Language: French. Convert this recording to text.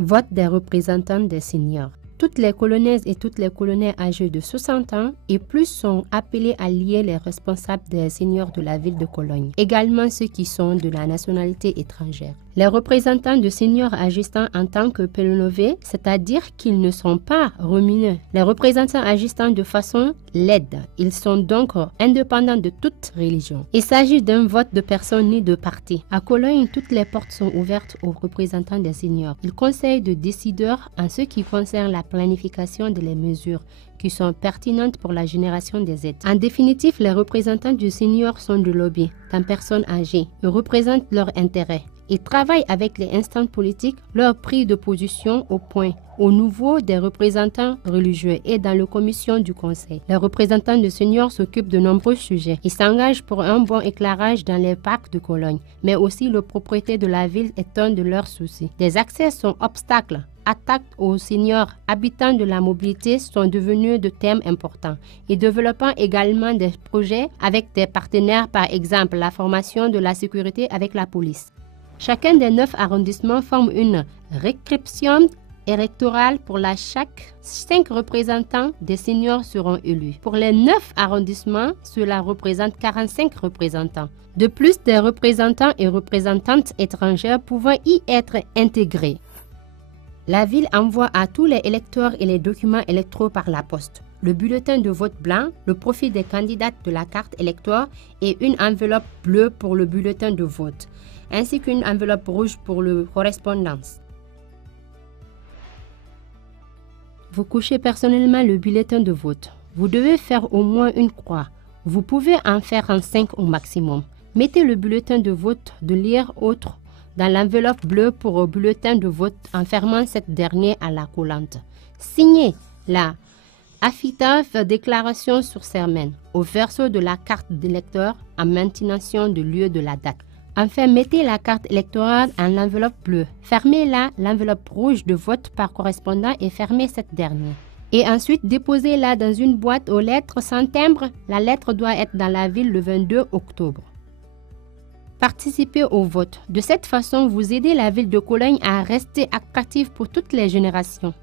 Vote des représentants des seniors. Toutes les colonaises et tous les colonels âgés de 60 ans et plus sont appelés à lier les responsables des seniors de la ville de Cologne, également ceux qui sont de la nationalité étrangère. Les représentants de seniors agissant en tant que pelonovés, c'est-à-dire qu'ils ne sont pas rémunérés. Les représentants agissant de façon laide, ils sont donc indépendants de toute religion. Il s'agit d'un vote de personnes ni de parti. À Cologne, toutes les portes sont ouvertes aux représentants des seniors. Ils conseillent de décideurs en ce qui concerne la planification des mesures qui sont pertinentes pour la génération des aides. En définitive, les représentants du senior sont du lobby, tant personnes âgées. Ils représentent leurs intérêts. Ils travaillent avec les instances politiques, leur prise de position au point, au niveau des représentants religieux et dans les commissions du conseil. Les représentants de seniors s'occupent de nombreux sujets. Ils s'engagent pour un bon éclairage dans les parcs de Cologne, mais aussi la propriété de la ville est un de leurs soucis. Des accès sont obstacles. Attaques aux seniors habitants de la mobilité sont devenus de thèmes importants et développant également des projets avec des partenaires, par exemple la formation de la sécurité avec la police. Chacun des 9 arrondissements forme une circonscription électorale pour chaque 5 représentants des seniors seront élus. Pour les 9 arrondissements, cela représente 45 représentants. De plus, des représentants et représentantes étrangères pouvant y être intégrés. La ville envoie à tous les électeurs et les documents électoraux par la poste. Le bulletin de vote blanc, le profil des candidats de la carte électeur et une enveloppe bleue pour le bulletin de vote, ainsi qu'une enveloppe rouge pour la correspondance. Vous couchez personnellement le bulletin de vote. Vous devez faire au moins une croix. Vous pouvez en faire en 5 au maximum. Mettez le bulletin de vote de lire autre dans l'enveloppe bleue pour le bulletin de vote en fermant cette dernière à la collante. Signez la affidavit déclaration sur serment au verso de la carte d'électeur en maintenant de lieu de la date. Enfin, mettez la carte électorale en l'enveloppe bleue. Fermez-la l'enveloppe rouge de vote par correspondant et fermez cette dernière. Et ensuite, déposez-la dans une boîte aux lettres sans timbre. La lettre doit être dans la ville le 22 octobre. Participez au vote. De cette façon, vous aidez la ville de Cologne à rester attractive pour toutes les générations.